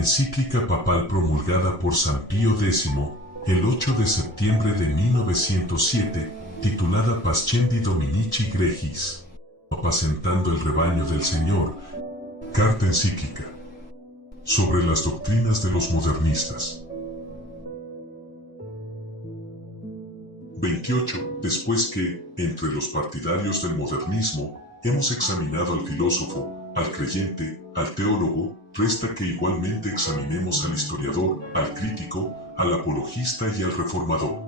encíclica papal promulgada por San Pío X el 8 de septiembre de 1907, titulada Pascendi Dominici Gregis, apacentando el rebaño del Señor, carta encíclica sobre las doctrinas de los modernistas. 28. Después que, entre los partidarios del modernismo, hemos examinado al filósofo, al creyente, al teólogo, resta que igualmente examinemos al historiador, al crítico, al apologista y al reformador.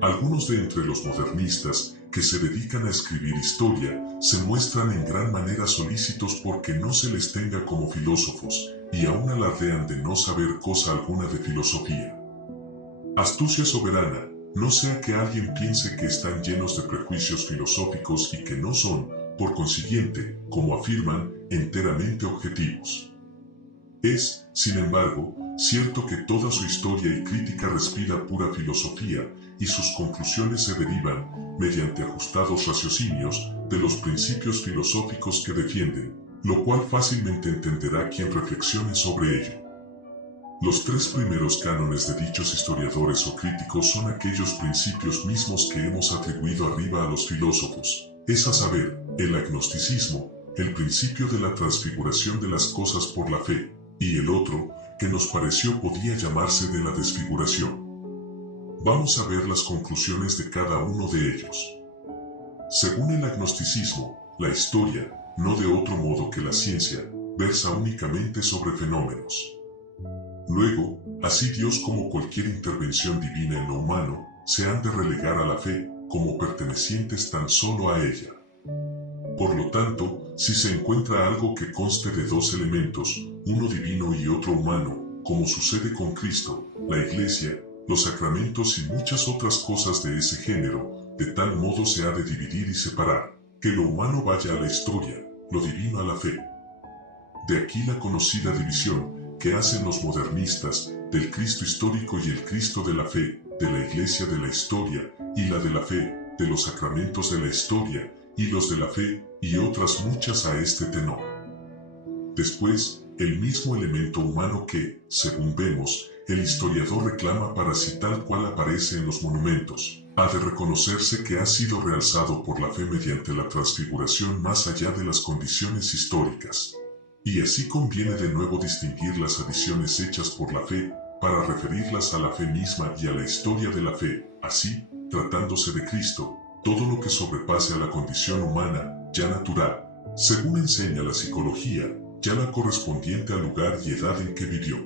Algunos de entre los modernistas, que se dedican a escribir historia, se muestran en gran manera solícitos porque no se les tenga como filósofos, y aún alardean de no saber cosa alguna de filosofía. Astucia soberana, no sea que alguien piense que están llenos de prejuicios filosóficos y que no son, por consiguiente, como afirman, enteramente objetivos. Es, sin embargo, cierto que toda su historia y crítica respira pura filosofía, y sus conclusiones se derivan, mediante ajustados raciocinios, de los principios filosóficos que defienden, lo cual fácilmente entenderá quien reflexione sobre ello. Los tres primeros cánones de dichos historiadores o críticos son aquellos principios mismos que hemos atribuido arriba a los filósofos, es a saber, el agnosticismo, el principio de la transfiguración de las cosas por la fe, y el otro, que nos pareció podía llamarse de la desfiguración. Vamos a ver las conclusiones de cada uno de ellos. Según el agnosticismo, la historia, no de otro modo que la ciencia, versa únicamente sobre fenómenos. Luego, así Dios como cualquier intervención divina en lo humano, se han de relegar a la fe, como pertenecientes tan solo a ella. Por lo tanto, si se encuentra algo que conste de dos elementos, uno divino y otro humano, como sucede con Cristo, la Iglesia, los sacramentos y muchas otras cosas de ese género, de tal modo se ha de dividir y separar, que lo humano vaya a la historia, lo divino a la fe. De aquí la conocida división que hacen los modernistas del Cristo histórico y el Cristo de la fe, de la Iglesia de la historia, y la de la fe, de los sacramentos de la historia, y los de la fe, y otras muchas a este tenor. Después, el mismo elemento humano que, según vemos, el historiador reclama para sí tal cual aparece en los monumentos, ha de reconocerse que ha sido realzado por la fe mediante la transfiguración más allá de las condiciones históricas. Y así conviene de nuevo distinguir las adiciones hechas por la fe, para referirlas a la fe misma y a la historia de la fe. Así, tratándose de Cristo, todo lo que sobrepase a la condición humana, ya natural, según enseña la psicología, ya la correspondiente al lugar y edad en que vivió.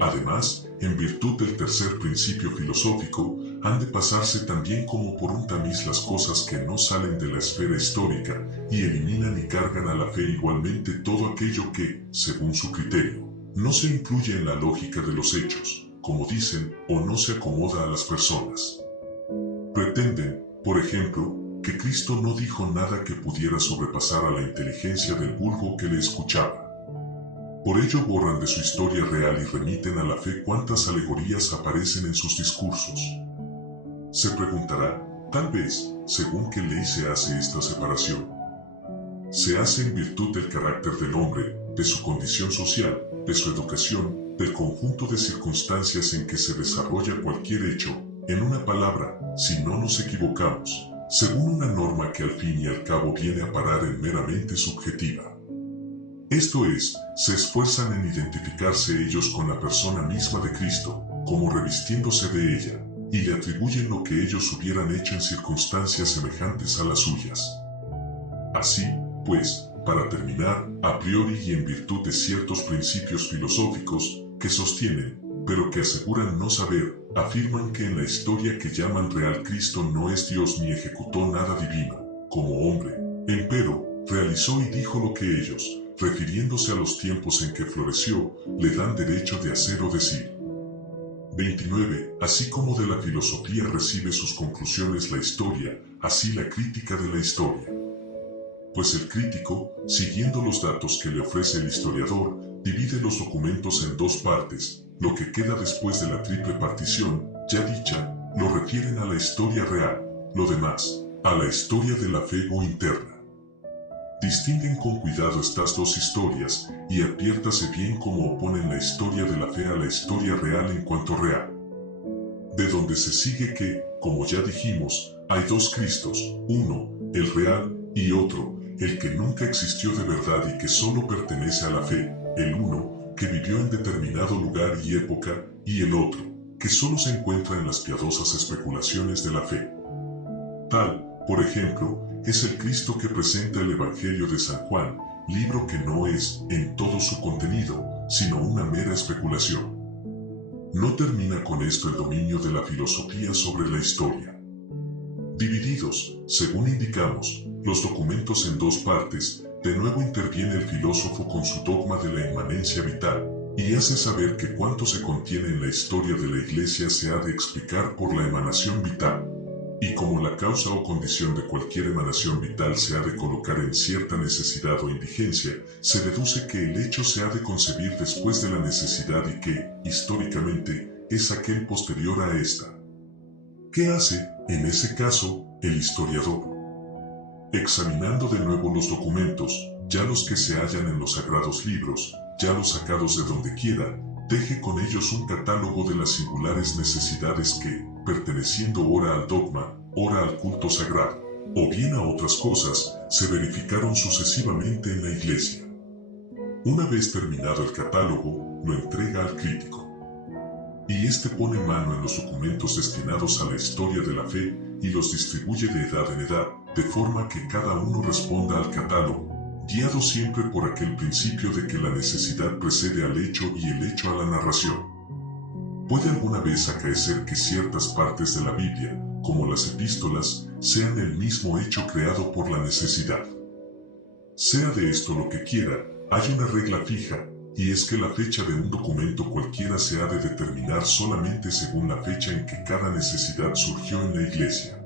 Además, en virtud del tercer principio filosófico, han de pasarse también como por un tamiz las cosas que no salen de la esfera histórica, y eliminan y cargan a la fe igualmente todo aquello que, según su criterio, no se incluye en la lógica de los hechos, como dicen, o no se acomoda a las personas. Pretenden, por ejemplo, que Cristo no dijo nada que pudiera sobrepasar a la inteligencia del vulgo que le escuchaba. Por ello borran de su historia real y remiten a la fe cuantas alegorías aparecen en sus discursos. Se preguntará, tal vez, según qué ley se hace esta separación. Se hace en virtud del carácter del hombre, de su condición social, de su educación, del conjunto de circunstancias en que se desarrolla cualquier hecho, en una palabra, si no nos equivocamos, según una norma que al fin y al cabo viene a parar en meramente subjetiva. Esto es, se esfuerzan en identificarse ellos con la persona misma de Cristo, como revistiéndose de ella, y le atribuyen lo que ellos hubieran hecho en circunstancias semejantes a las suyas. Así, pues, para terminar, a priori y en virtud de ciertos principios filosóficos, que sostienen, pero que aseguran no saber, afirman que en la historia que llaman real Cristo no es Dios ni ejecutó nada divino, como hombre, empero, realizó y dijo lo que ellos, refiriéndose a los tiempos en que floreció, le dan derecho de hacer o decir. 29. Así como de la filosofía recibe sus conclusiones la historia, así la crítica de la historia. Pues el crítico, siguiendo los datos que le ofrece el historiador, divide los documentos en dos partes. Lo que queda después de la triple partición, ya dicha, lo refieren a la historia real, lo demás, a la historia de la fe o interna. Distinguen con cuidado estas dos historias y adviértase bien cómo oponen la historia de la fe a la historia real en cuanto real. De donde se sigue que, como ya dijimos, hay dos Cristos, uno, el real, y otro, el que nunca existió de verdad y que solo pertenece a la fe, el uno, que vivió en determinado lugar y época, y el otro, que solo se encuentra en las piadosas especulaciones de la fe. Tal, por ejemplo, es el Cristo que presenta el Evangelio de San Juan, libro que no es, en todo su contenido, sino una mera especulación. No termina con esto el dominio de la filosofía sobre la historia. Divididos, según indicamos, los documentos en dos partes, de nuevo interviene el filósofo con su dogma de la inmanencia vital, y hace saber que cuanto se contiene en la historia de la Iglesia se ha de explicar por la emanación vital. Y como la causa o condición de cualquier emanación vital se ha de colocar en cierta necesidad o indigencia, se deduce que el hecho se ha de concebir después de la necesidad y que, históricamente, es aquel posterior a esta. ¿Qué hace, en ese caso, el historiador? Examinando de nuevo los documentos, ya los que se hallan en los sagrados libros, ya los sacados de donde quiera, teje con ellos un catálogo de las singulares necesidades que, perteneciendo ora al dogma, ora al culto sagrado, o bien a otras cosas, se verificaron sucesivamente en la Iglesia. Una vez terminado el catálogo, lo entrega al crítico. Y éste pone mano en los documentos destinados a la historia de la fe y los distribuye de edad en edad, de forma que cada uno responda al catálogo, guiado siempre por aquel principio de que la necesidad precede al hecho y el hecho a la narración. ¿Puede alguna vez acaecer que ciertas partes de la Biblia, como las epístolas, sean el mismo hecho creado por la necesidad? Sea de esto lo que quiera, hay una regla fija, y es que la fecha de un documento cualquiera se ha de determinar solamente según la fecha en que cada necesidad surgió en la Iglesia.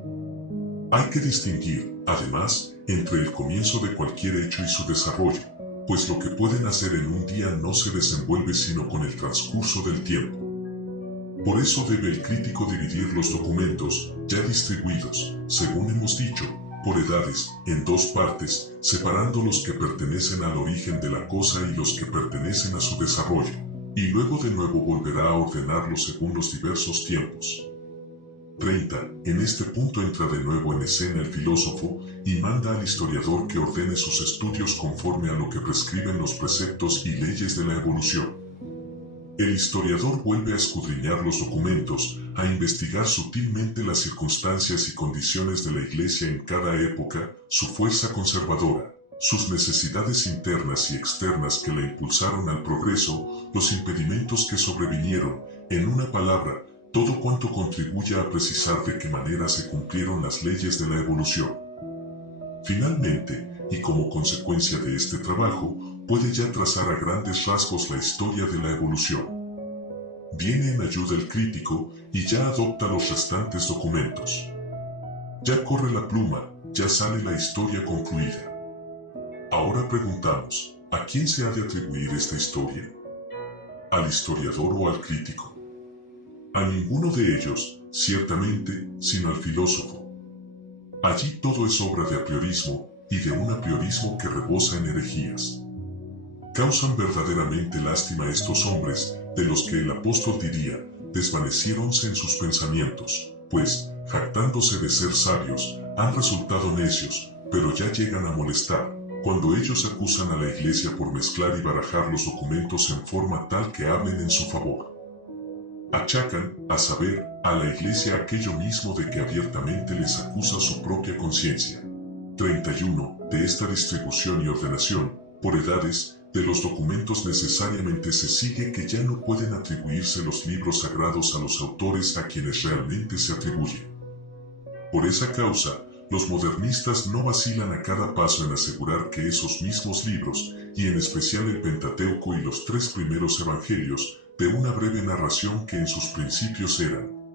Hay que distinguir, además, entre el comienzo de cualquier hecho y su desarrollo, pues lo que pueden hacer en un día no se desenvuelve sino con el transcurso del tiempo. Por eso debe el crítico dividir los documentos, ya distribuidos, según hemos dicho, por edades, en dos partes, separando los que pertenecen al origen de la cosa y los que pertenecen a su desarrollo, y luego de nuevo volverá a ordenarlos según los diversos tiempos. 30. En este punto entra de nuevo en escena el filósofo y manda al historiador que ordene sus estudios conforme a lo que prescriben los preceptos y leyes de la evolución. El historiador vuelve a escudriñar los documentos, a investigar sutilmente las circunstancias y condiciones de la Iglesia en cada época, su fuerza conservadora, sus necesidades internas y externas que la impulsaron al progreso, los impedimentos que sobrevinieron, en una palabra, todo cuanto contribuya a precisar de qué manera se cumplieron las leyes de la evolución. Finalmente, y como consecuencia de este trabajo, puede ya trazar a grandes rasgos la historia de la evolución. Viene en ayuda el crítico y ya adopta los restantes documentos. Ya corre la pluma, ya sale la historia concluida. Ahora preguntamos, ¿a quién se ha de atribuir esta historia? ¿Al historiador o al crítico? A ninguno de ellos, ciertamente, sino al filósofo. Allí todo es obra de apriorismo, y de un apriorismo que rebosa en herejías. Causan verdaderamente lástima estos hombres, de los que el apóstol diría, desvaneciéronse en sus pensamientos, pues, jactándose de ser sabios, han resultado necios, pero ya llegan a molestar, cuando ellos acusan a la Iglesia por mezclar y barajar los documentos en forma tal que hablen en su favor. Achacan, a saber, a la Iglesia aquello mismo de que abiertamente les acusa su propia conciencia. 31. De esta distribución y ordenación, por edades, de los documentos necesariamente se sigue que ya no pueden atribuirse los libros sagrados a los autores a quienes realmente se atribuyen. Por esa causa, los modernistas no vacilan a cada paso en asegurar que esos mismos libros, y en especial el Pentateuco y los 3 primeros evangelios, de una breve narración que en sus principios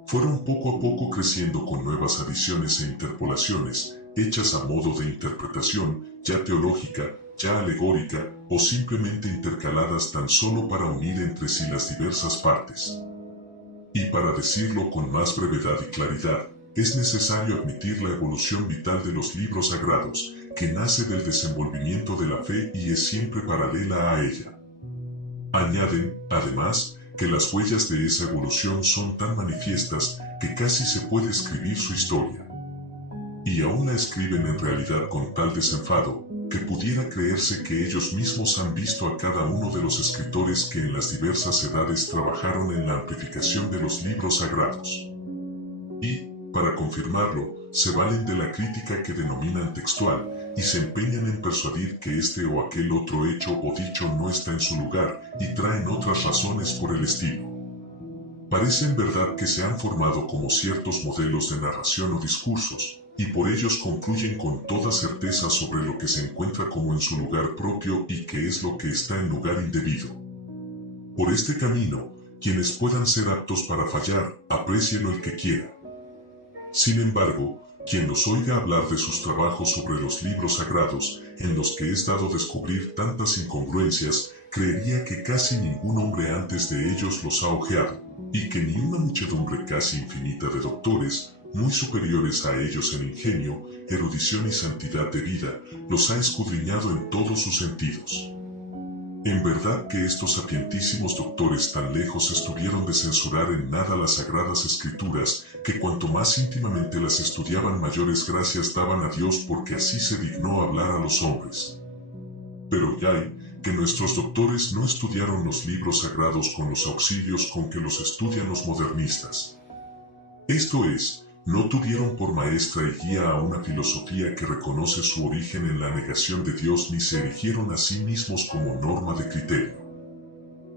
fueron poco a poco creciendo con nuevas adiciones e interpolaciones, hechas a modo de interpretación, ya teológica, ya alegórica, o simplemente intercaladas tan solo para unir entre sí las diversas partes. Y para decirlo con más brevedad y claridad, es necesario admitir la evolución vital de los libros sagrados, que nace del desenvolvimiento de la fe y es siempre paralela a ella. Añaden, además, que las huellas de esa evolución son tan manifiestas que casi se puede escribir su historia. Y aún la escriben en realidad con tal desenfado, que pudiera creerse que ellos mismos han visto a cada uno de los escritores que en las diversas edades trabajaron en la amplificación de los libros sagrados. Y, para confirmarlo, se valen de la crítica que denominan textual y se empeñan en persuadir que este o aquel otro hecho o dicho no está en su lugar y traen otras razones por el estilo. Parece en verdad que se han formado como ciertos modelos de narración o discursos, y por ellos concluyen con toda certeza sobre lo que se encuentra como en su lugar propio y que es lo que está en lugar indebido. Por este camino, quienes puedan ser aptos para fallar, aprécielo el que quiera. Sin embargo, quien los oiga hablar de sus trabajos sobre los libros sagrados, en los que es dado descubrir tantas incongruencias, creería que casi ningún hombre antes de ellos los ha hojeado, y que ni una muchedumbre casi infinita de doctores, muy superiores a ellos en ingenio, erudición y santidad de vida, los ha escudriñado en todos sus sentidos. En verdad que estos sapientísimos doctores tan lejos estuvieron de censurar en nada las sagradas escrituras, que cuanto más íntimamente las estudiaban mayores gracias daban a Dios porque así se dignó hablar a los hombres. Pero ya hay, que nuestros doctores no estudiaron los libros sagrados con los auxilios con que los estudian los modernistas. Esto es, no tuvieron por maestra y guía a una filosofía que reconoce su origen en la negación de Dios ni se erigieron a sí mismos como norma de criterio.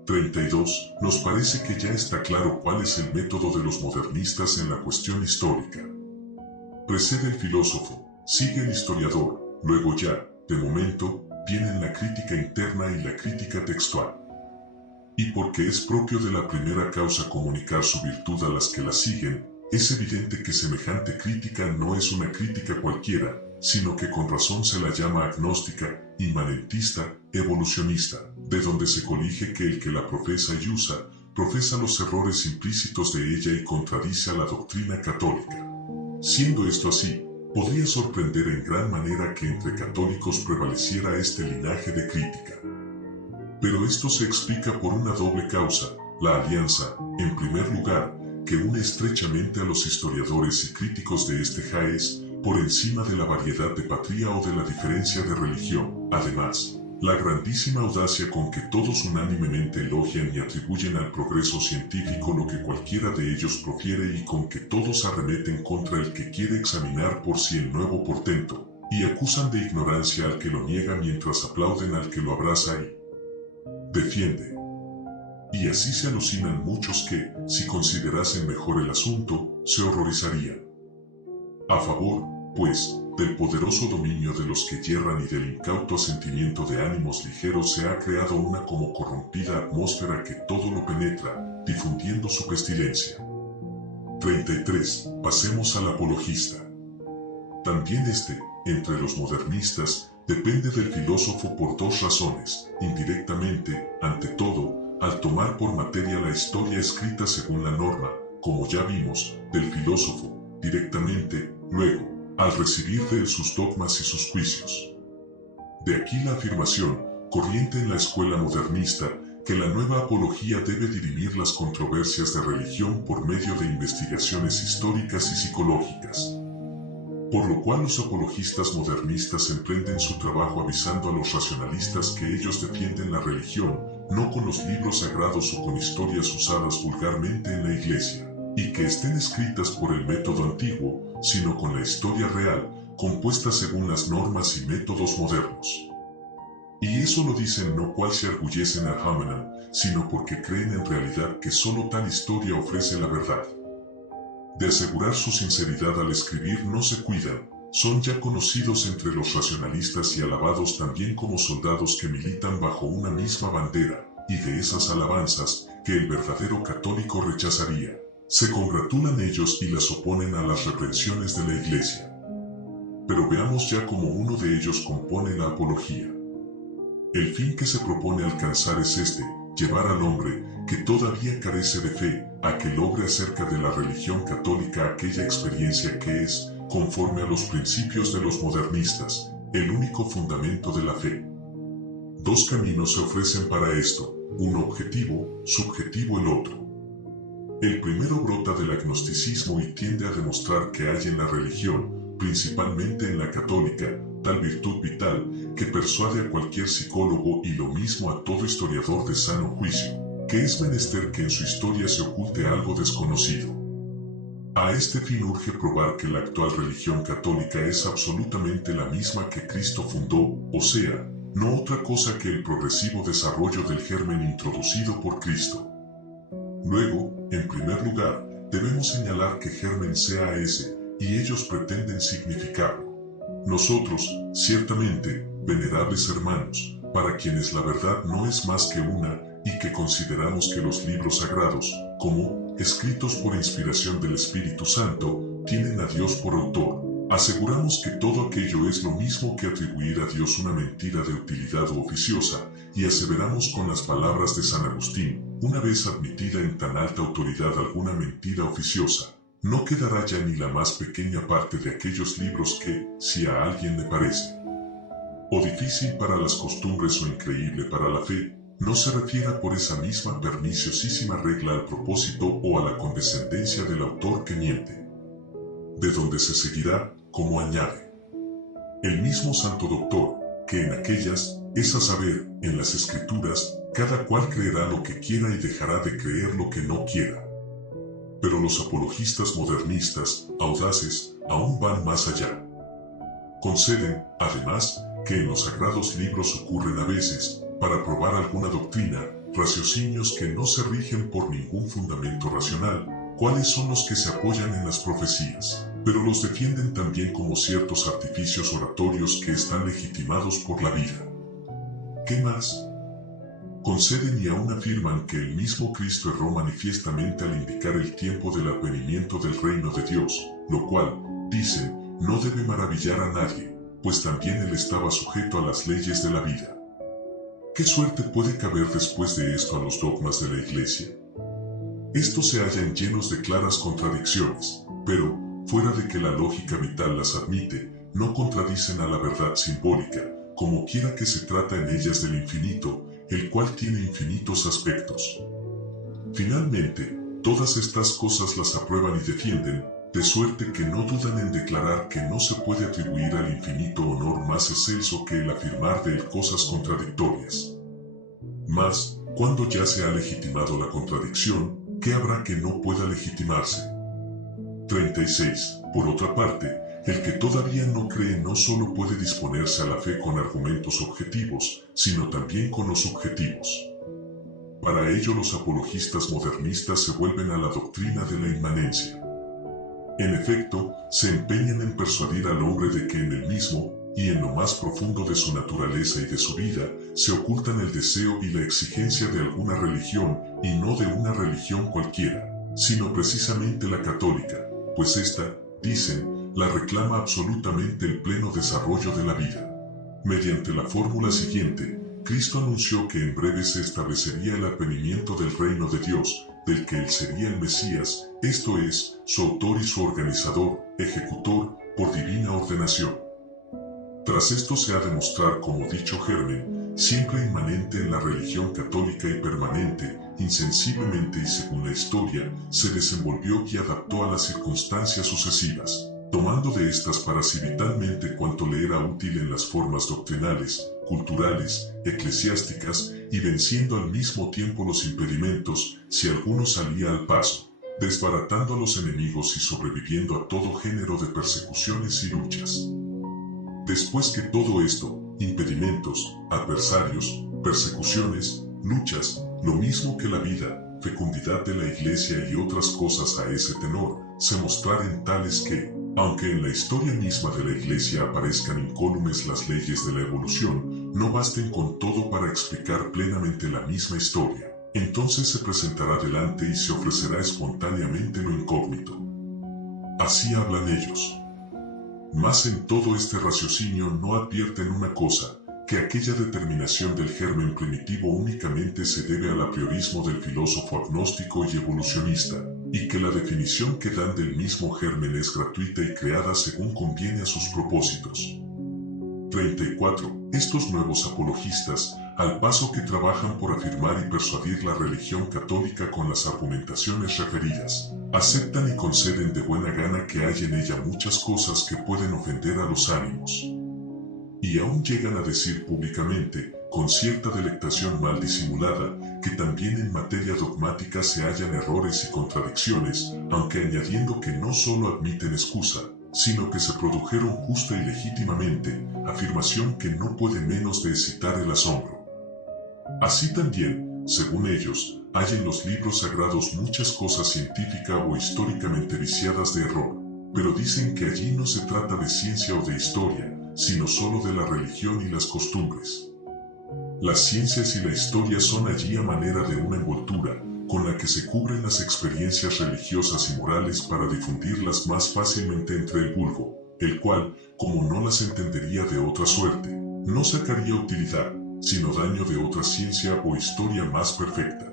32. Nos parece que ya está claro cuál es el método de los modernistas en la cuestión histórica. Precede el filósofo, sigue el historiador, luego ya, de momento, vienen la crítica interna y la crítica textual. Y porque es propio de la primera causa comunicar su virtud a las que la siguen, es evidente que semejante crítica no es una crítica cualquiera, sino que con razón se la llama agnóstica, inmanentista, evolucionista, de donde se colige que el que la profesa y usa, profesa los errores implícitos de ella y contradice a la doctrina católica. Siendo esto así, podría sorprender en gran manera que entre católicos prevaleciera este linaje de crítica. Pero esto se explica por una doble causa, la alianza, en primer lugar, que une estrechamente a los historiadores y críticos de este jaez, por encima de la variedad de patria o de la diferencia de religión. Además, la grandísima audacia con que todos unánimemente elogian y atribuyen al progreso científico lo que cualquiera de ellos profiere y con que todos arremeten contra el que quiere examinar por sí el nuevo portento, y acusan de ignorancia al que lo niega mientras aplauden al que lo abraza y defiende. Y así se alucinan muchos que, si considerasen mejor el asunto, se horrorizarían. A favor, pues, del poderoso dominio de los que yerran y del incauto asentimiento de ánimos ligeros se ha creado una como corrompida atmósfera que todo lo penetra, difundiendo su pestilencia. 33. Pasemos al apologista. También entre los modernistas, depende del filósofo por dos razones, indirectamente, ante todo, al tomar por materia la historia escrita según la norma, como ya vimos, del filósofo, directamente, luego, al recibir de él sus dogmas y sus juicios. De aquí la afirmación, corriente en la escuela modernista, que la nueva apología debe dirimir las controversias de religión por medio de investigaciones históricas y psicológicas. Por lo cual los apologistas modernistas emprenden su trabajo avisando a los racionalistas que ellos defienden la religión, no con los libros sagrados o con historias usadas vulgarmente en la iglesia, y que estén escritas por el método antiguo, sino con la historia real, compuesta según las normas y métodos modernos. Y eso lo dicen no cual se arguyesen ad hominem, sino porque creen en realidad que sólo tal historia ofrece la verdad. De asegurar su sinceridad al escribir no se cuidan, son ya conocidos entre los racionalistas y alabados también como soldados que militan bajo una misma bandera, y de esas alabanzas, que el verdadero católico rechazaría, se congratulan ellos y las oponen a las reprensiones de la Iglesia. Pero veamos ya cómo uno de ellos compone la apología. El fin que se propone alcanzar es llevar al hombre, que todavía carece de fe, a que logre acerca de la religión católica aquella experiencia que es, conforme a los principios de los modernistas, el único fundamento de la fe. Dos caminos se ofrecen para esto, uno objetivo, subjetivo el otro. El primero brota del agnosticismo y tiende a demostrar que hay en la religión, principalmente en la católica, tal virtud vital que persuade a cualquier psicólogo y lo mismo a todo historiador de sano juicio, que es menester que en su historia se oculte algo desconocido. A este fin urge probar que la actual religión católica es absolutamente la misma que Cristo fundó, o sea, no otra cosa que el progresivo desarrollo del germen introducido por Cristo. Luego, en primer lugar, debemos señalar que germen sea ese, y ellos pretenden significarlo. Nosotros, ciertamente, venerables hermanos, para quienes la verdad no es más que una, y que consideramos que los libros sagrados, como escritos por inspiración del Espíritu Santo, tienen a Dios por autor, aseguramos que todo aquello es lo mismo que atribuir a Dios una mentira de utilidad o oficiosa, y aseveramos con las palabras de San Agustín, una vez admitida en tan alta autoridad alguna mentira oficiosa, no quedará ya ni la más pequeña parte de aquellos libros que, si a alguien le parece, o difícil para las costumbres o increíble para la fe, no se refiera por esa misma perniciosísima regla al propósito o a la condescendencia del autor que miente. De donde se seguirá, como añade el mismo Santo Doctor, que en aquellas, es a saber, en las Escrituras, cada cual creerá lo que quiera y dejará de creer lo que no quiera. Pero los apologistas modernistas, audaces, aún van más allá. Conceden, además, que en los sagrados libros ocurren a veces, para probar alguna doctrina, raciocinios que no se rigen por ningún fundamento racional, cuáles son los que se apoyan en las profecías, pero los defienden también como ciertos artificios oratorios que están legitimados por la vida. ¿Qué más? Conceden y aún afirman que el mismo Cristo erró manifiestamente al indicar el tiempo del advenimiento del reino de Dios, lo cual, dicen, no debe maravillar a nadie, pues también él estaba sujeto a las leyes de la vida. ¿Qué suerte puede caber después de esto a los dogmas de la Iglesia? Estos se hallan llenos de claras contradicciones, pero, fuera de que la lógica vital las admite, no contradicen a la verdad simbólica, como quiera que se trata en ellas del infinito, el cual tiene infinitos aspectos. Finalmente, todas estas cosas las aprueban y defienden, de suerte que no dudan en declarar que no se puede atribuir al infinito honor más excelso que el afirmar de él cosas contradictorias. Mas, cuando ya se ha legitimado la contradicción, ¿qué habrá que no pueda legitimarse? 36. Por otra parte, el que todavía no cree no solo puede disponerse a la fe con argumentos objetivos, sino también con los subjetivos. Para ello los apologistas modernistas se vuelven a la doctrina de la inmanencia. En efecto, se empeñan en persuadir al hombre de que en él mismo, y en lo más profundo de su naturaleza y de su vida, se ocultan el deseo y la exigencia de alguna religión, y no de una religión cualquiera, sino precisamente la católica, pues ésta, dicen, la reclama absolutamente el pleno desarrollo de la vida. Mediante la fórmula siguiente, Cristo anunció que en breve se establecería el advenimiento del reino de Dios, del que él sería el Mesías, esto es, su autor y su organizador, ejecutor, por divina ordenación. Tras esto se ha de mostrar como dicho germen, siempre inmanente en la religión católica y permanente, insensiblemente y según la historia, se desenvolvió y adaptó a las circunstancias sucesivas, tomando de estas para sí vitalmente cuanto le era útil en las formas doctrinales, culturales, eclesiásticas, y venciendo al mismo tiempo los impedimentos, si alguno salía al paso, desbaratando a los enemigos y sobreviviendo a todo género de persecuciones y luchas. Después que todo esto, impedimentos, adversarios, persecuciones, luchas, lo mismo que la vida, fecundidad de la Iglesia y otras cosas a ese tenor, se mostraren tales que, aunque en la historia misma de la Iglesia aparezcan incólumes las leyes de la evolución, no basten con todo para explicar plenamente la misma historia. Entonces se presentará delante y se ofrecerá espontáneamente lo incógnito. Así hablan ellos. Mas en todo este raciocinio no advierten una cosa, que aquella determinación del germen primitivo únicamente se debe al apriorismo del filósofo agnóstico y evolucionista, y que la definición que dan del mismo germen es gratuita y creada según conviene a sus propósitos. 34. Estos nuevos apologistas, al paso que trabajan por afirmar y persuadir la religión católica con las argumentaciones referidas, aceptan y conceden de buena gana que hay en ella muchas cosas que pueden ofender a los ánimos. Y aún llegan a decir públicamente, con cierta delectación mal disimulada, que también en materia dogmática se hallan errores y contradicciones, aunque añadiendo que no solo admiten excusa, sino que se produjeron justa y legítimamente, afirmación que no puede menos de excitar el asombro. Así también, según ellos, hay en los libros sagrados muchas cosas científica o históricamente viciadas de error, pero dicen que allí no se trata de ciencia o de historia, sino solo de la religión y las costumbres. Las ciencias y la historia son allí a manera de una envoltura, con la que se cubren las experiencias religiosas y morales para difundirlas más fácilmente entre el vulgo, el cual, como no las entendería de otra suerte, no sacaría utilidad, sino daño de otra ciencia o historia más perfecta.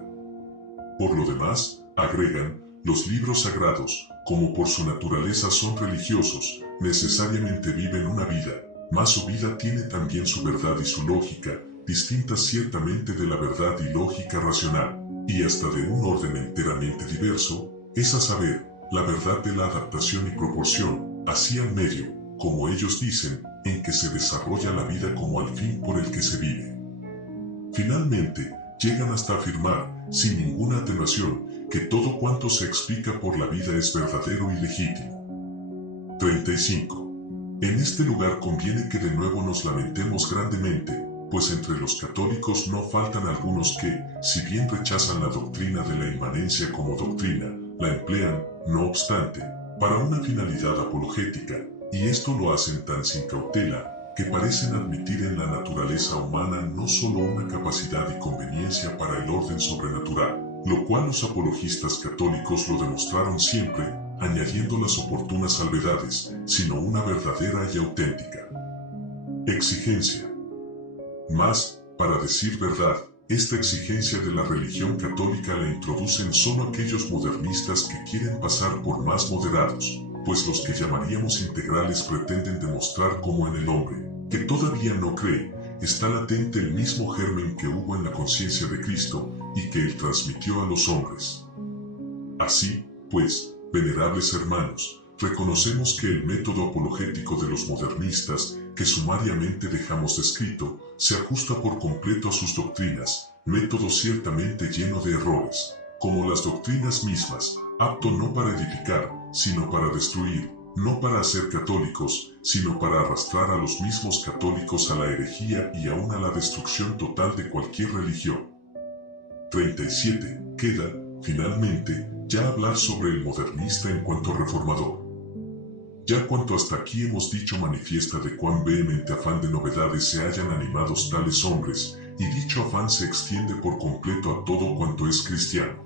Por lo demás, agregan, los libros sagrados, como por su naturaleza son religiosos, necesariamente viven una vida, mas su vida tiene también su verdad y su lógica, distintas ciertamente de la verdad y lógica racional, y hasta de un orden enteramente diverso, es a saber, la verdad de la adaptación y proporción, hacia el medio, como ellos dicen, en que se desarrolla la vida como al fin por el que se vive. Finalmente, llegan hasta afirmar, sin ninguna atenuación, que todo cuanto se explica por la vida es verdadero y legítimo. 35. En este lugar conviene que de nuevo nos lamentemos grandemente, pues entre los católicos no faltan algunos que, si bien rechazan la doctrina de la inmanencia como doctrina, la emplean, no obstante, para una finalidad apologética, y esto lo hacen tan sin cautela, que parecen admitir en la naturaleza humana no solo una capacidad y conveniencia para el orden sobrenatural, lo cual los apologistas católicos lo demostraron siempre, añadiendo las oportunas salvedades, sino una verdadera y auténtica exigencia. Mas, para decir verdad, esta exigencia de la religión católica la introducen solo aquellos modernistas que quieren pasar por más moderados, pues los que llamaríamos integrales pretenden demostrar como en el hombre, que todavía no cree, está latente el mismo germen que hubo en la conciencia de Cristo y que él transmitió a los hombres. Así, pues, venerables hermanos, reconocemos que el método apologético de los modernistas, que sumariamente dejamos descrito, se ajusta por completo a sus doctrinas, método ciertamente lleno de errores, como las doctrinas mismas, apto no para edificar, sino para destruir, no para hacer católicos, sino para arrastrar a los mismos católicos a la herejía y aún a la destrucción total de cualquier religión. 37. Queda, finalmente, ya hablar sobre el modernista en cuanto reformador. Ya cuanto hasta aquí hemos dicho manifiesta de cuán vehemente afán de novedades se hallan animados tales hombres, y dicho afán se extiende por completo a todo cuanto es cristiano.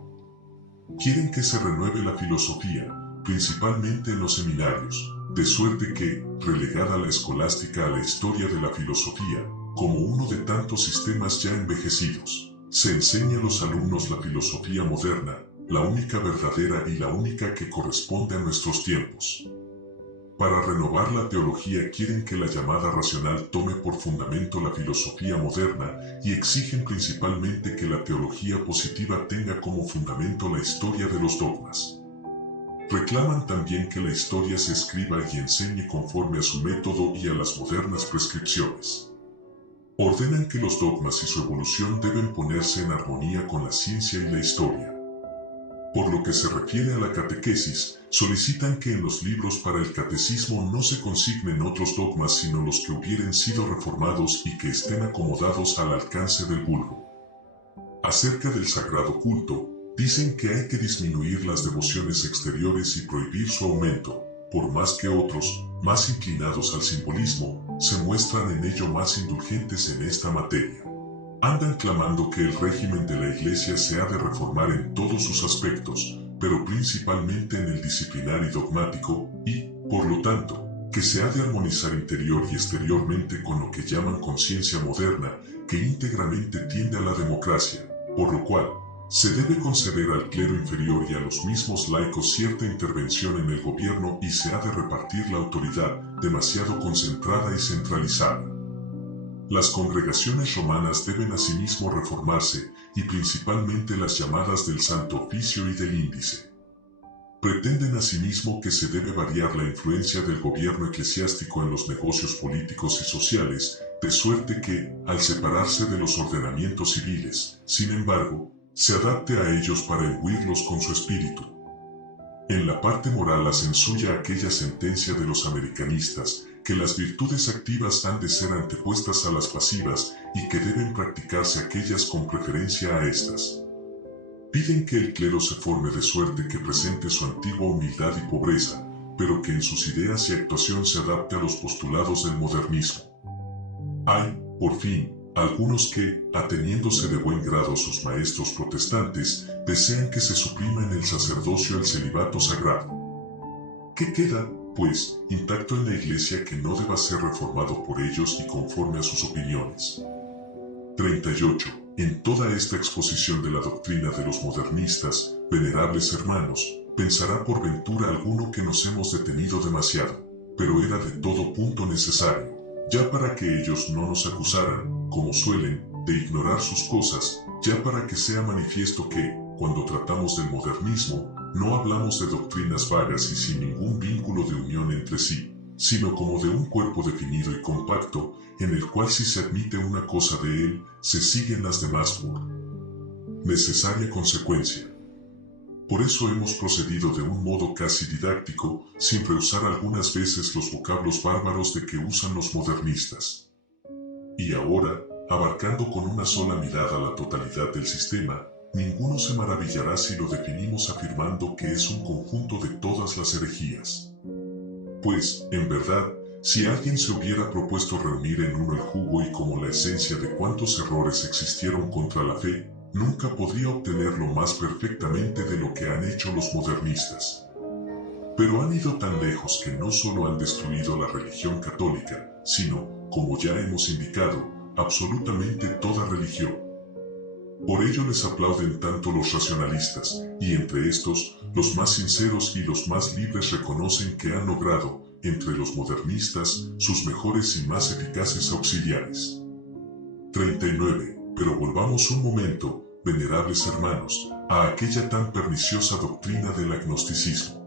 Quieren que se renueve la filosofía, principalmente en los seminarios, de suerte que, relegada la escolástica a la historia de la filosofía, como uno de tantos sistemas ya envejecidos, se enseña a los alumnos la filosofía moderna, la única verdadera y la única que corresponde a nuestros tiempos. Para renovar la teología quieren que la llamada racional tome por fundamento la filosofía moderna y exigen principalmente que la teología positiva tenga como fundamento la historia de los dogmas. Reclaman también que la historia se escriba y enseñe conforme a su método y a las modernas prescripciones. Ordenan que los dogmas y su evolución deben ponerse en armonía con la ciencia y la historia. Por lo que se refiere a la catequesis, solicitan que en los libros para el catecismo no se consignen otros dogmas sino los que hubieren sido reformados y que estén acomodados al alcance del vulgo. Acerca del sagrado culto, dicen que hay que disminuir las devociones exteriores y prohibir su aumento, por más que otros, más inclinados al simbolismo, se muestran en ello más indulgentes en esta materia. Andan clamando que el régimen de la Iglesia se ha de reformar en todos sus aspectos, pero principalmente en el disciplinar y dogmático, y, por lo tanto, que se ha de armonizar interior y exteriormente con lo que llaman conciencia moderna, que íntegramente tiende a la democracia, por lo cual, se debe conceder al clero inferior y a los mismos laicos cierta intervención en el gobierno y se ha de repartir la autoridad, demasiado concentrada y centralizada. Las congregaciones romanas deben asimismo reformarse, y principalmente las llamadas del Santo Oficio y del Índice. Pretenden asimismo que se debe variar la influencia del gobierno eclesiástico en los negocios políticos y sociales, de suerte que, al separarse de los ordenamientos civiles, sin embargo, se adapte a ellos para imbuirlos con su espíritu. En la parte moral hacen suya aquella sentencia de los americanistas, que las virtudes activas han de ser antepuestas a las pasivas y que deben practicarse aquellas con preferencia a estas. Piden que el clero se forme de suerte que presente su antigua humildad y pobreza, pero que en sus ideas y actuación se adapte a los postulados del modernismo. Hay, por fin, algunos que, ateniéndose de buen grado a sus maestros protestantes, desean que se suprima en el sacerdocio el celibato sagrado. ¿Qué queda, pues, intacto en la Iglesia que no deba ser reformado por ellos y conforme a sus opiniones? 38. En toda esta exposición de la doctrina de los modernistas, venerables hermanos, pensará por ventura alguno que nos hemos detenido demasiado, pero era de todo punto necesario, ya para que ellos no nos acusaran, como suelen, de ignorar sus cosas, ya para que sea manifiesto que, cuando tratamos del modernismo, no hablamos de doctrinas vagas y sin ningún vínculo de unión entre sí, sino como de un cuerpo definido y compacto, en el cual si se admite una cosa de él, se siguen las demás por necesaria consecuencia. Por eso hemos procedido de un modo casi didáctico, sin rehusar algunas veces los vocablos bárbaros de que usan los modernistas. Y ahora, abarcando con una sola mirada la totalidad del sistema, ninguno se maravillará si lo definimos afirmando que es un conjunto de todas las herejías. Pues, en verdad, si alguien se hubiera propuesto reunir en uno el jugo y como la esencia de cuántos errores existieron contra la fe, nunca podría obtenerlo más perfectamente de lo que han hecho los modernistas. Pero han ido tan lejos que no solo han destruido la religión católica, sino, como ya hemos indicado, absolutamente toda religión. Por ello les aplauden tanto los racionalistas, y entre estos, los más sinceros y los más libres reconocen que han logrado, entre los modernistas, sus mejores y más eficaces auxiliares. 39. Pero volvamos un momento, venerables hermanos, a aquella tan perniciosa doctrina del agnosticismo.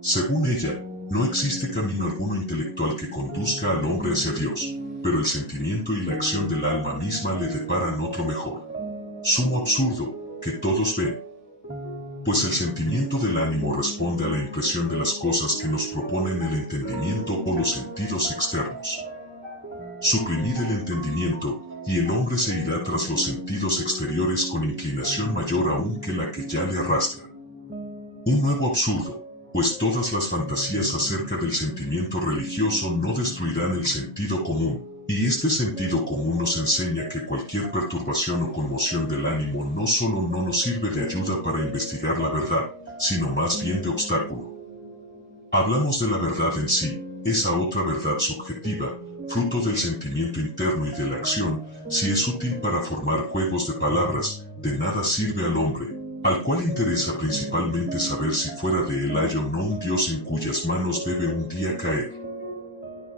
Según ella, no existe camino alguno intelectual que conduzca al hombre hacia Dios, pero el sentimiento y la acción del alma misma le deparan otro mejor. Sumo absurdo, que todos ven. Pues el sentimiento del ánimo responde a la impresión de las cosas que nos proponen el entendimiento o los sentidos externos. Suprimid el entendimiento, y el hombre se irá tras los sentidos exteriores con inclinación mayor aún que la que ya le arrastra. Un nuevo absurdo, pues todas las fantasías acerca del sentimiento religioso no destruirán el sentido común, y este sentido común nos enseña que cualquier perturbación o conmoción del ánimo no solo no nos sirve de ayuda para investigar la verdad, sino más bien de obstáculo. Hablamos de la verdad en sí, esa otra verdad subjetiva, fruto del sentimiento interno y de la acción, si es útil para formar juegos de palabras, de nada sirve al hombre, al cual interesa principalmente saber si fuera de él hay o no un Dios en cuyas manos debe un día caer.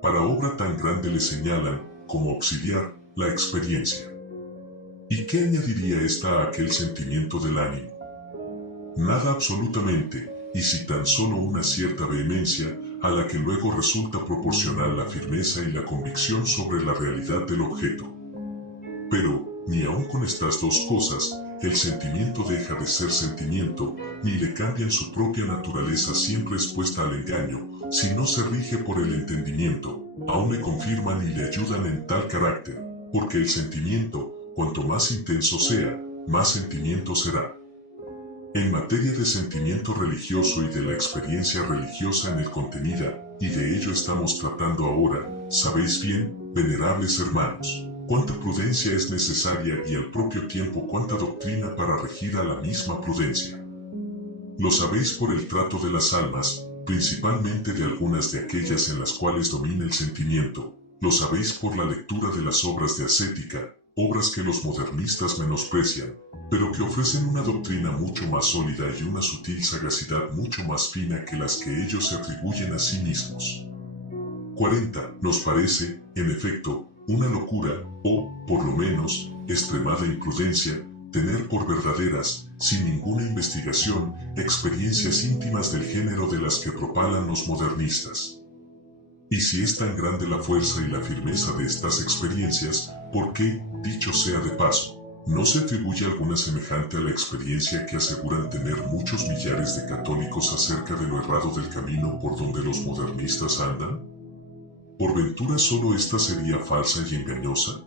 Para obra tan grande le señalan, como auxiliar, la experiencia. ¿Y qué añadiría esta a aquel sentimiento del ánimo? Nada absolutamente, y si tan solo una cierta vehemencia, a la que luego resulta proporcional la firmeza y la convicción sobre la realidad del objeto. Pero, ni aun con estas dos cosas, el sentimiento deja de ser sentimiento, ni le cambian su propia naturaleza siempre expuesta al engaño, si no se rige por el entendimiento, aún le confirman y le ayudan en tal carácter, porque el sentimiento, cuanto más intenso sea, más sentimiento será. En materia de sentimiento religioso y de la experiencia religiosa en el contenida, y de ello estamos tratando ahora, sabéis bien, venerables hermanos, cuánta prudencia es necesaria y al propio tiempo cuánta doctrina para regir a la misma prudencia. Lo sabéis por el trato de las almas, principalmente de algunas de aquellas en las cuales domina el sentimiento, lo sabéis por la lectura de las obras de ascética, obras que los modernistas menosprecian, pero que ofrecen una doctrina mucho más sólida y una sutil sagacidad mucho más fina que las que ellos se atribuyen a sí mismos. 40. Nos parece, en efecto, una locura o, por lo menos, extremada imprudencia tener por verdaderas, sin ninguna investigación, experiencias íntimas del género de las que propalan los modernistas. Y si es tan grande la fuerza y la firmeza de estas experiencias, ¿por qué, dicho sea de paso, no se atribuye alguna semejante a la experiencia que aseguran tener muchos millares de católicos acerca de lo errado del camino por donde los modernistas andan? ¿Por ventura solo esta sería falsa y engañosa?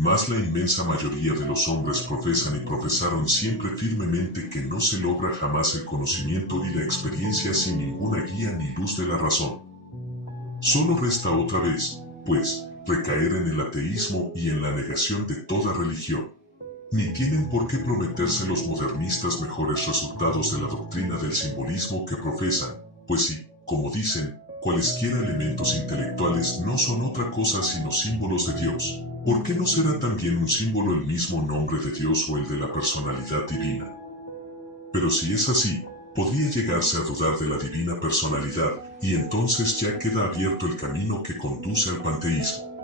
Mas la inmensa mayoría de los hombres profesan y profesaron siempre firmemente que no se logra jamás el conocimiento y la experiencia sin ninguna guía ni luz de la razón. Solo resta otra vez, pues, recaer en el ateísmo y en la negación de toda religión. Ni tienen por qué prometerse los modernistas mejores resultados de la doctrina del simbolismo que profesan, pues si, como dicen, cualesquiera elementos intelectuales no son otra cosa sino símbolos de Dios, ¿por qué no será también un símbolo el mismo nombre de Dios o el de la personalidad divina? Pero si es así, podría llegarse a dudar de la divina personalidad, y entonces ya queda abierto el camino que conduce al panteísmo.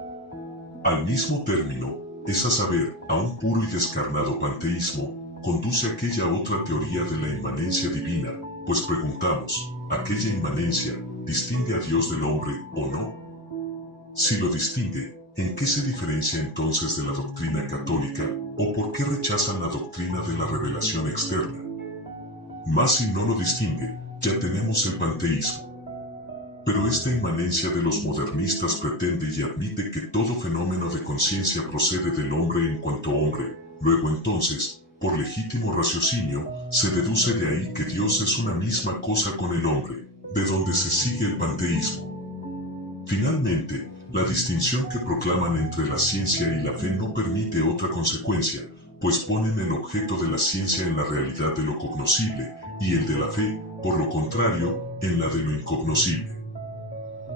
Al mismo término, es a saber, a un puro y descarnado panteísmo, conduce aquella otra teoría de la inmanencia divina, pues preguntamos, ¿aquella inmanencia distingue a Dios del hombre o no? Si lo distingue, ¿en qué se diferencia entonces de la doctrina católica, o por qué rechazan la doctrina de la revelación externa? Mas si no lo distingue, ya tenemos el panteísmo. Pero esta inmanencia de los modernistas pretende y admite que todo fenómeno de conciencia procede del hombre en cuanto hombre, luego entonces, por legítimo raciocinio, se deduce de ahí que Dios es una misma cosa con el hombre, de donde se sigue el panteísmo. Finalmente, la distinción que proclaman entre la ciencia y la fe no permite otra consecuencia, pues ponen el objeto de la ciencia en la realidad de lo cognoscible, y el de la fe, por lo contrario, en la de lo incognoscible.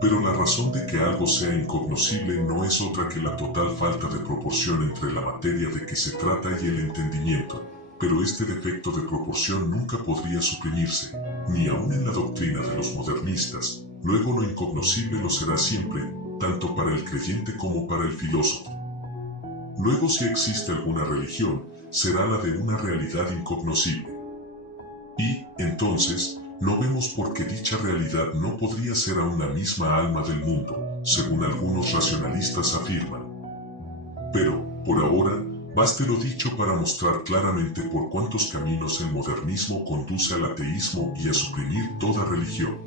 Pero la razón de que algo sea incognoscible no es otra que la total falta de proporción entre la materia de que se trata y el entendimiento, pero este defecto de proporción nunca podría suprimirse, ni aun en la doctrina de los modernistas. Luego lo incognoscible lo será siempre, tanto para el creyente como para el filósofo. Luego, si existe alguna religión, será la de una realidad incognoscible. Y, entonces, no vemos por qué dicha realidad no podría ser aún la misma alma del mundo, según algunos racionalistas afirman. Pero, por ahora, baste lo dicho para mostrar claramente por cuántos caminos el modernismo conduce al ateísmo y a suprimir toda religión.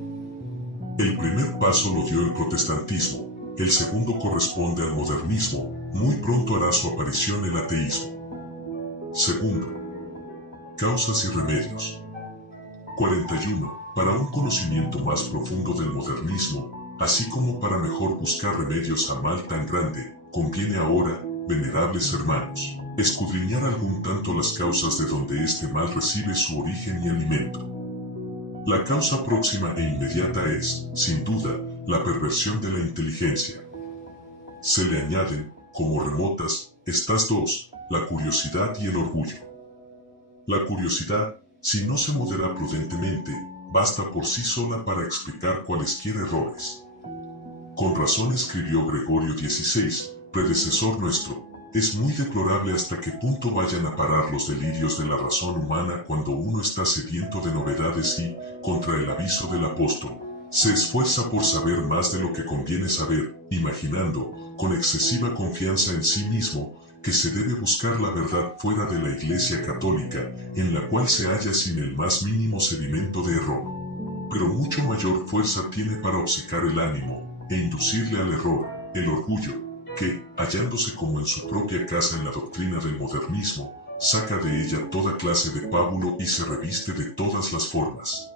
El primer paso lo dio el protestantismo, el segundo corresponde al modernismo, muy pronto hará su aparición el ateísmo. Segundo, causas y remedios. 41. Para un conocimiento más profundo del modernismo, así como para mejor buscar remedios a mal tan grande, conviene ahora, venerables hermanos, escudriñar algún tanto las causas de donde este mal recibe su origen y alimento. La causa próxima e inmediata es, sin duda, la perversión de la inteligencia. Se le añaden, como remotas, estas dos, la curiosidad y el orgullo. La curiosidad, si no se modera prudentemente, basta por sí sola para explicar cualesquier errores. Con razón escribió Gregorio XVI, predecesor nuestro, es muy deplorable hasta qué punto vayan a parar los delirios de la razón humana cuando uno está sediento de novedades y, contra el aviso del apóstol, se esfuerza por saber más de lo que conviene saber, imaginando, con excesiva confianza en sí mismo, que se debe buscar la verdad fuera de la Iglesia católica, en la cual se halla sin el más mínimo sedimento de error. Pero mucho mayor fuerza tiene para obcecar el ánimo, e inducirle al error, el orgullo, que, hallándose como en su propia casa en la doctrina del modernismo, saca de ella toda clase de pábulo y se reviste de todas las formas.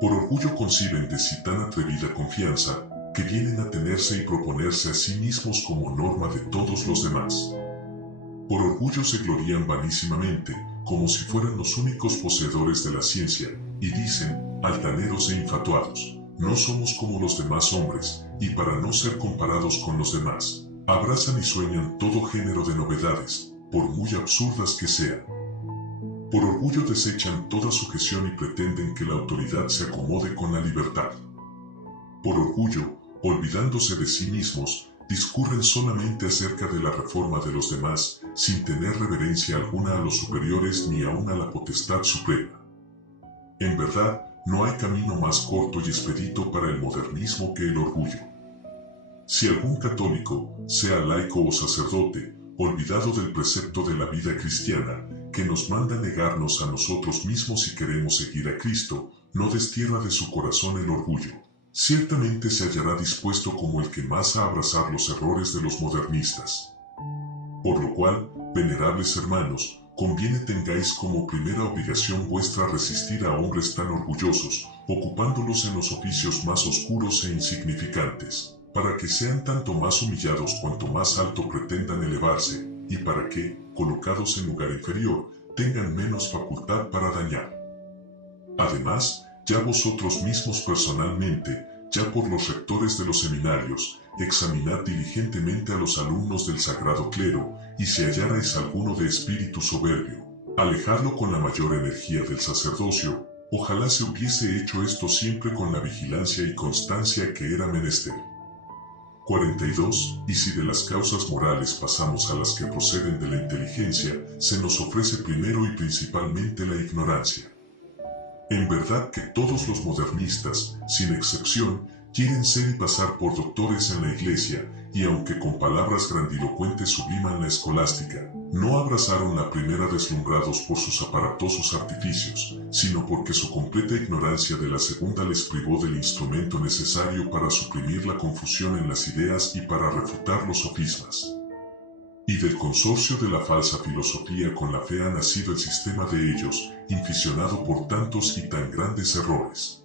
Por orgullo conciben de sí tan atrevida confianza, que vienen a tenerse y proponerse a sí mismos como norma de todos los demás. Por orgullo se glorían vanísimamente, como si fueran los únicos poseedores de la ciencia, y dicen, altaneros e infatuados, no somos como los demás hombres, y para no ser comparados con los demás, abrazan y sueñan todo género de novedades, por muy absurdas que sean. Por orgullo desechan toda sujeción y pretenden que la autoridad se acomode con la libertad. Por orgullo, olvidándose de sí mismos, discurren solamente acerca de la reforma de los demás, sin tener reverencia alguna a los superiores ni aun a la potestad suprema. En verdad, no hay camino más corto y expedito para el modernismo que el orgullo. Si algún católico, sea laico o sacerdote, olvidado del precepto de la vida cristiana, que nos manda negarnos a nosotros mismos si queremos seguir a Cristo, no destierra de su corazón el orgullo, ciertamente se hallará dispuesto como el que más a abrazar los errores de los modernistas. Por lo cual, venerables hermanos, conviene tengáis como primera obligación vuestra resistir a hombres tan orgullosos, ocupándolos en los oficios más oscuros e insignificantes, para que sean tanto más humillados cuanto más alto pretendan elevarse, y para que, colocados en lugar inferior, tengan menos facultad para dañar. Además, ya vosotros mismos personalmente, ya por los rectores de los seminarios, examinad diligentemente a los alumnos del sagrado clero, y si hallarais alguno de espíritu soberbio, alejadlo con la mayor energía del sacerdocio. Ojalá se hubiese hecho esto siempre con la vigilancia y constancia que era menester. 42. Y si de las causas morales pasamos a las que proceden de la inteligencia, se nos ofrece primero y principalmente la ignorancia. En verdad que todos los modernistas, sin excepción, quieren ser y pasar por doctores en la Iglesia, y aunque con palabras grandilocuentes subliman la escolástica, no abrazaron la primera deslumbrados por sus aparatosos artificios, sino porque su completa ignorancia de la segunda les privó del instrumento necesario para suprimir la confusión en las ideas y para refutar los sofismas. Y del consorcio de la falsa filosofía con la fe ha nacido el sistema de ellos, inficionado por tantos y tan grandes errores.